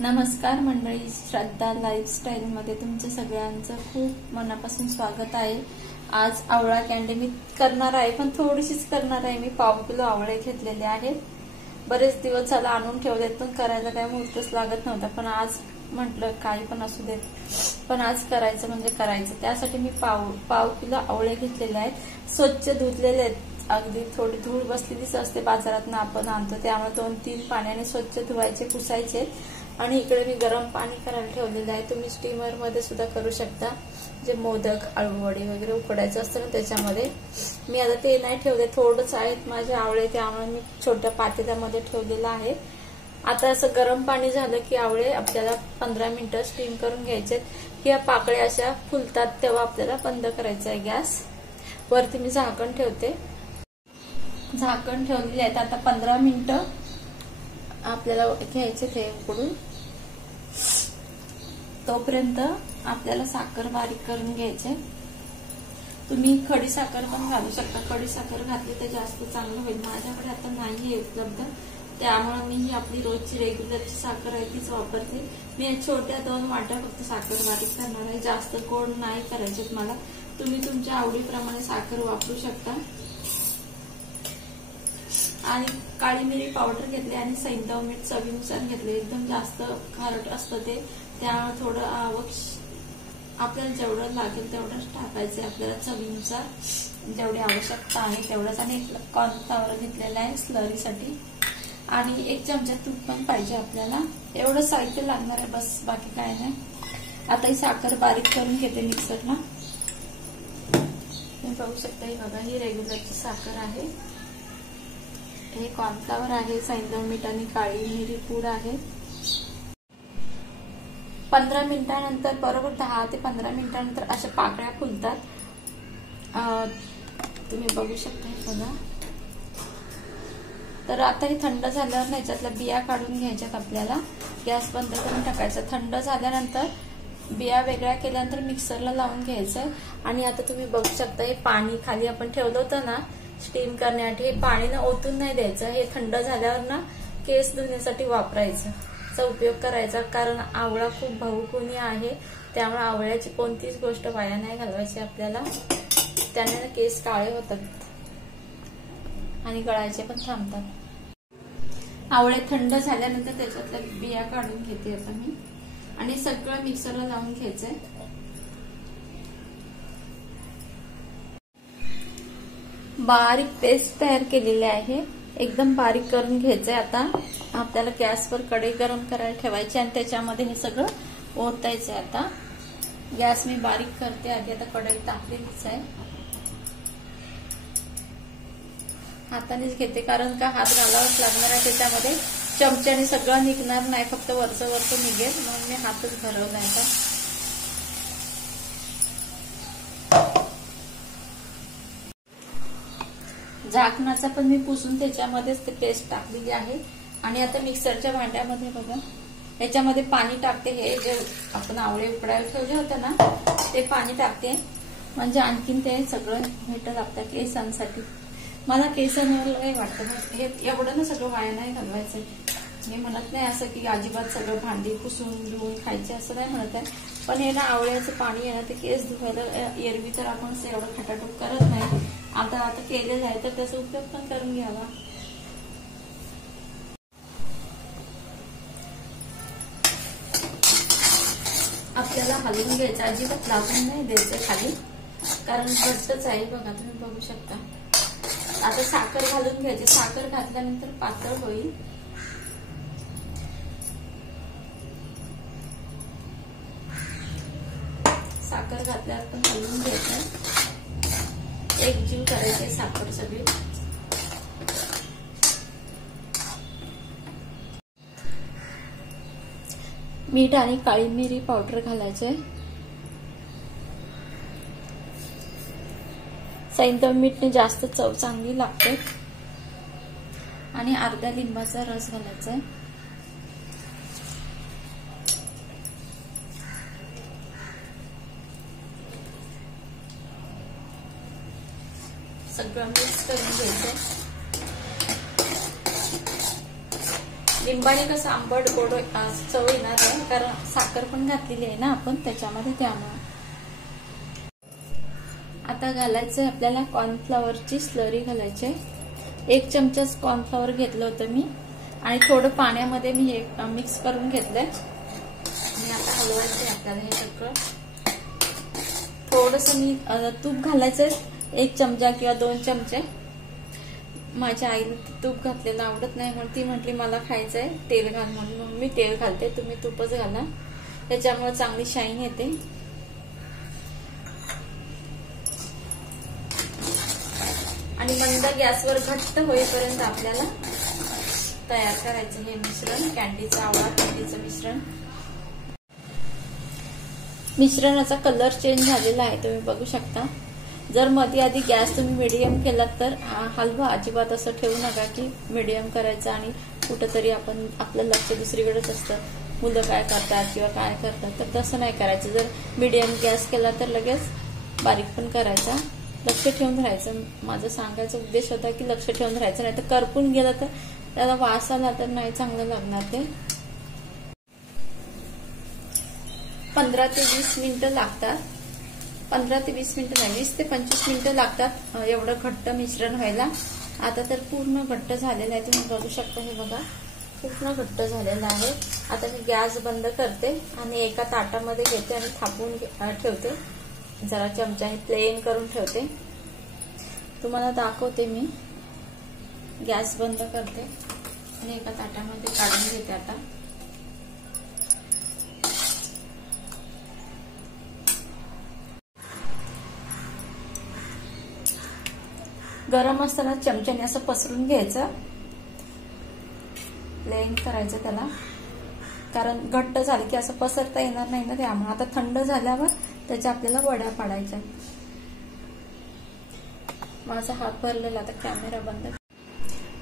नमस्कार मंडळी, श्रद्धा लाईफस्टाईल मध्ये तुमचं सगळ्यांचं खूप मनापासून स्वागत आहे। आज आवळा कॅन्डी मी करणार आहे, पण थोडीशीच करणार आहे। मी पाव किलो आवळे घेतलेले आहेत। बरेच दिवस झाला आणून ठेवलेत, पण करायला काय मुहूर्तच लागत नव्हता। पण आज म्हटलं काही पण असू देत, पण आज करायचं म्हणजे करायचं। त्यासाठी मी पाव किलो आवळे घेतलेले आहेत। स्वच्छ धुतलेले आहेत। अगदी थोडी धूळ बसलेलीच असते बाजारातून आपण आणतो, त्यामुळे 2-3 पाण्याने स्वच्छ धुवायचे, पुसायचे। आणि इकडे मी गरम पाणी करायला ठेवलेलं आहे। तुम्ही स्टीमर मध्ये सुद्धा करू शकता, जे मोदक आळूवडी वगैरे उकडायचं असतं ना त्याच्यामध्ये। मी आता ते नाही ठेवले, थोडंच आहेत माझे आवळे, त्यामुळे मी छोट्या पातेल्यामध्ये ठेवलेलं आहे। आता असं गरम पाणी झालं की आवळे आपल्याला 15 मिनिटं स्टीम करून घ्यायचे। या पाकळ्या अशा फुलतात तेव्हा आपल्याला बंद करायचं आहे गॅस। वरती मी झाकण ठेवते, झाकण ठेवलेले आहेत। आता 15 मिनिटं आपल्याला घ्यायचे ते उकडून। तोपर्यंत आपल्याला साखर बारीक करून घ्यायचे। तुम्ही खडी साखर पण घालू शकता, खडी साखर घातली तर जास्त चांगलं होईल। माझ्याकडे आता नाहीये उपलब्ध, त्यामुळे मी ही आपली रोजची रेग्युलरची साखर आहे तीच वापरते। मी छोट्या 2 वाट्या फक्त साखर बारीक करणार आहे, जास्त गोड नाही करायचे मला। तुम्ही तुमच्या आवडीप्रमाणे साखर वापरू शकता। आणि काळी मिरी पावडर घेतली आणि सैंधव मीठ चवीनुसार घेतले। एकदम जास्त खारट असतं ते, त्यामुळे थोडं आपल्याला जेवढं लागेल तेवढंच टाकायचं आपल्याला चवीनुसार, जेवढी आवश्यकता आहे तेवढंच। आणि एक कॉर्नफ्लॉवर घेतलेला आहे स्लरीसाठी, आणि 1 चमचा तूप पण पाहिजे आपल्याला। एवढं साहित्य लागणार आहे बस, बाकी काय नाही। आता ही साखर बारीक करून घेते मिक्सरला। तुम्ही बघू शकता, ही बघा, ही रेग्युलरची साखर आहे। हे कॉर्नफ्लॉवर आहे, सैंधव मीठ आणि काळी मिरी पूड आहे। 15 मिनिटांनंतर, बरोबर 10 ते 15 मिनिटांनंतर अशा पाकळ्या फुलतात। तुम्ही बघू शकता, हे बघा। तर आता हे थंड झाल्यावर याच्यातल्या बिया काढून घ्यायच्यात आपल्याला। गॅस बंद करून टाकायचा। थंड झाल्यानंतर बिया वेगळ्या केल्यानंतर मिक्सरला लावून घ्यायचं। आणि आता तुम्ही बघू शकता, हे पाणी खाली आपण ठेवलं होतं ना स्टीम करण्यासाठी, हे पाणी ना ओतून नाही द्यायचं। हे थंड झाल्यावर ना केस धुण्यासाठी वापरायचं, चा उपयोग करायचा। कारण आवळा खूप भावुकूनी आहे, त्यामुळे आवळ्याची कोणतीच गोष्ट वाया नाही घालवायची आपल्याला। त्याने केस काळे होतात आणि गळायचे पण थांबतात। आवळे थंड झाल्यानंतर त्याच्यातल्या बिया काढून घेते आता मी, आणि सगळं मिक्सरला लावून घ्यायचंय। बारीक पेस्ट तयार केलेली आहे, एकदम बारीक करून घ्यायचंय। आता आपल्याला गॅसवर कढई गरम करायला ठेवायची आणि त्याच्यामध्ये हे सगळं ओतायचंय। आता गॅस मी बारीक करते आधी। आता कढई टाकलेलीच आहे, हातानेच घेते, कारण का हात घालावाच लागणार आहे त्याच्यामध्ये। चमच्याने सगळं निघणार नाही, फक्त वरचं निघेल, म्हणून मी हातच भरवलाय आता। झाकणाचा पण मी पुसून त्याच्यामध्येच ते पेस्ट टाकलेली आहे। आणि आता मिक्सरच्या भांड्यामध्ये बघा, याच्यामध्ये पाणी टाकते। हे जे आपण आवळे उकडायला ठेवले होते ना ते पाणी टाकते, म्हणजे आणखीन ते सगळं मीठ लागतं केसांसाठी। मला केसांवर काही वाटतं ना, हे एवढं ना सगळं वाया नाही घालवायचं। मी म्हणत नाही असं की अजिबात सगळं भांडी पुसून धुवून खायचे, असं नाही म्हणत आहे। पण हे ना आवळ्याचं पाणी आहे ना, ते केस धुवायला एरवी तर आपण एवढं खटाटूप करत नाही, आता केलेलं आहे तर त्याचा उपयोग पण करून घ्यावा। आपल्याला हलवून घ्यायचं, अजिबात लागून नाही द्यायचं खाली, कारण घट्टच आहे बघा, तुम्ही बघू शकता। आता साखर घालून घ्यायची, साखर घातल्यानंतर पातळ होईल। साखर घातल्यावर पण हलवून घ्यायचं, एकजीव करायचे साखर सगळी। मीठ आणि काळी मिरी पावडर घालायचे। सैंधव मीठने जास्त चव चांगली लागते। आणि अर्ध्या लिंबाचा रस घालायचा आहे। सगळं मिक्स करून घ्यायचं। लिंबाने कसं आंबट गोड चव येणार आहे, कारण साखर पण घातलेली आहे ना आपण त्याच्यामध्ये, त्यामुळे. आता घालायचं आपल्याला कॉर्नफ्लॉवरची स्लरी घालायची आहे. 1 चमचाच कॉर्नफ्लॉवर घेतलं होतं मी आणि थोडं पाण्यामध्ये मी हे मिक्स करून घेतलंय. आणि आता हलवायचं आहे आपल्याला हे सगळं. थोडंसं मी तूप घालायचंय, 1 चमचा किंवा 2 चमचे. माझ्या आईने तूप घातलेलं आवडत नाही म्हणून ती म्हटली मला खायचंय तेल घाल म्हणून मी तेल घालते. तुम्ही तूपच घाला, त्याच्यामुळे चांगली शाईन येते. आणि मंद गॅसवर घट्ट होईपर्यंत आपल्याला तयार करायचं हे मिश्रण, कॅन्डीचं आवळा कॅन्डीचं मिश्रण. मिश्रणाचा कलर चेंज झालेला आहे, तुम्ही बघू शकता. जर मध्ये आधी गॅस तुम्ही मीडियम केलात तर हलवा अजिबात असं ठेवू नका की मीडियम करायचं आणि कुठंतरी आपलं लक्ष दुसरीकडेच असतं, मुलं काय करतात किंवा काय करतात, तर तसं नाही करायचं. जर मीडियम गॅस केला तर लगेच बारीक पण करायचा, लक्ष ठेवून राहायचं. माझा सांगायचा उद्देश होता की लक्ष ठेवून राहायचं, नाही तर करपून गेलं तर त्याला वास आला तर नाही चांगलं लागणार ते. 15 ते 20 मिनिटं लागतात. 15 ते 20 मिनिटं नाही, 20 ते 25 मिनिटं लागतात एवढं घट्ट मिश्रण व्हायला. आता तर पूर्ण घट्ट झालेलं आहे, तुम्ही बघू शकता. हे बघा पूर्ण घट्ट झालेलं आहे. आता मी गॅस बंद करते आणि एका ताटामध्ये घेते आणि थापून ठेवते. जरा चमचा हे प्लेन करून ठेवते. तुम्हाला दाखवते मी. गॅस बंद करते आणि एका ताटामध्ये काढून घेते. आता गरम असताना चमच्याने असं पसरून घ्यायचं, प्लेन करायचं त्याला, कारण घट्ट झालं की असं पसरता येणार नाही ना त्यामुळे. आता थंड झाल्यावर त्याच्या आपल्याला वड्या पाडायच्या. माझा हात भरलेला, आता कॅमेरा बंद.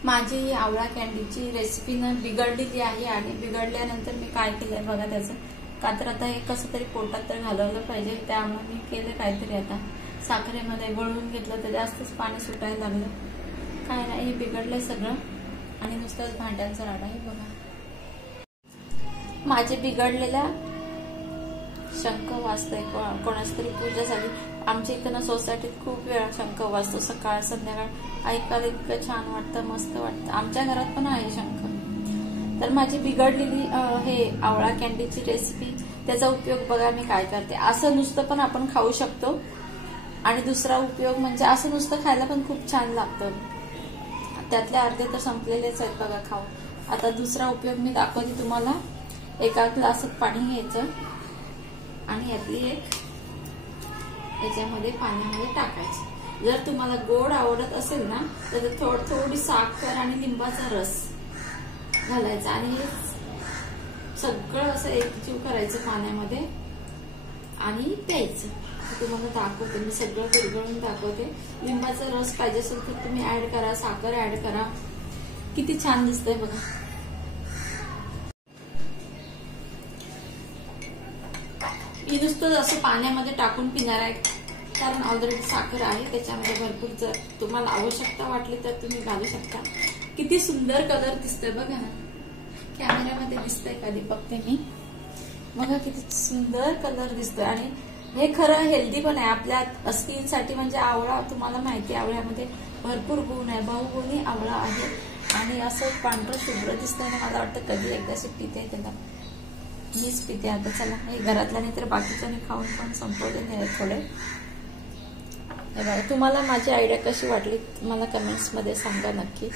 माझी आवळा कॅन्डीची रेसिपी न बिघडलेली आहे आणि बिघडल्यानंतर मी काय केलंय बघा त्याचं. का तर आता हे कसं तरी पोटात तर घालवलं पाहिजे, त्यामुळे मी केलं काहीतरी. आता साखरेमध्ये गळून घेतलं तर जास्तच पाणी सुटायला लागलं. काय नाही, हे बिघडलंय सगळं आणि नुसतंच भांड्यांचा राडा. हे बघा माझे बिघडलेल्या शंख वाजतोय, कोणाची तरी पूजा झाली. आमच्या इथं ना सोसायटीत खूप वेळा शंख वाजतो, सकाळ संध्याकाळ. ऐकायला इतकं छान वाटतं, मस्त वाटतं. आमच्या घरात पण आहे शंख. तर माझी बिघडलेली हे आवळा कॅन्डीची रेसिपी, त्याचा उपयोग बघा मी काय करते. असं नुसतं पण आपण खाऊ शकतो आणि दुसरा उपयोग म्हणजे असं नुसतं खायला पण खूप छान लागतं. त्यातले अर्धे तर संपलेलेच आहेत बघा खाऊन. आता दुसरा उपयोग मी दाखवते तुम्हाला. एका ग्लासात पाणी घ्यायचं आणि यातली एक याच्यामध्ये पाण्यामध्ये टाकायची. जर तुम्हाला गोड आवडत असेल ना तर थोडी साखर आणि लिंबाचा रस घालायचा आणि सगळं असं एकजीव करायचं पाण्यामध्ये आणि प्यायचं. तुम्हाला दाखवते मी, सगळं विरघळून दाखवते. लिंबाचा रस पाहिजे असेल तर तुम्ही ऍड करा, साखर ऍड करा. किती छान दिसतंय बघा. मी नुसतं असं पाण्यामध्ये टाकून पिणार आहे, कारण ऑलरेडी साखर आहे त्याच्यामध्ये भरपूर. जर तुम्हाला आवश्यकता वाटली तर तुम्ही घालू शकता. किती सुंदर कलर दिसतोय बघा, कॅमेऱ्यामध्ये दिसतंय कधी बघते मी. बघा किती सुंदर कलर दिसतोय आणि हे खरं हेल्दी पण आहे आपल्या स्किनसाठी. म्हणजे आवळा तुम्हाला माहिती आहे, आवळ्यामध्ये भरपूर गुण आहे, बहुगुणी आवळा आहे. आणि असं पांढरं शुभ्र दिसतंय ना, मला वाटतं कधी एकदाशी पिते त्याला. मीच पिते आता. चला, हे घरातल्याने तर बाकीच्याने खाऊन पण संपवले नाही थोडे. तुम्हाला माझी आयडिया कशी वाटली मला कमेंट्समध्ये सांगा नक्की.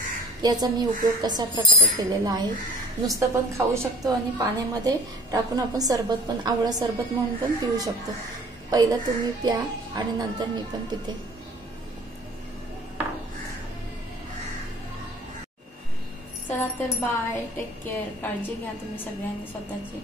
याचा मी उपयोग कशा प्रकारे केलेला आहे. नुसतं पण खाऊ शकतो आणि पाण्यामध्ये टाकून आपण सरबत पण, आवळा सरबत म्हणून पण पिऊ शकतो. पहिलं तुम्ही प्या आणि नंतर मी पण पिते. चला तर बाय, टेक केअर. काळजी घ्या तुम्ही सगळ्यांनी स्वतःची.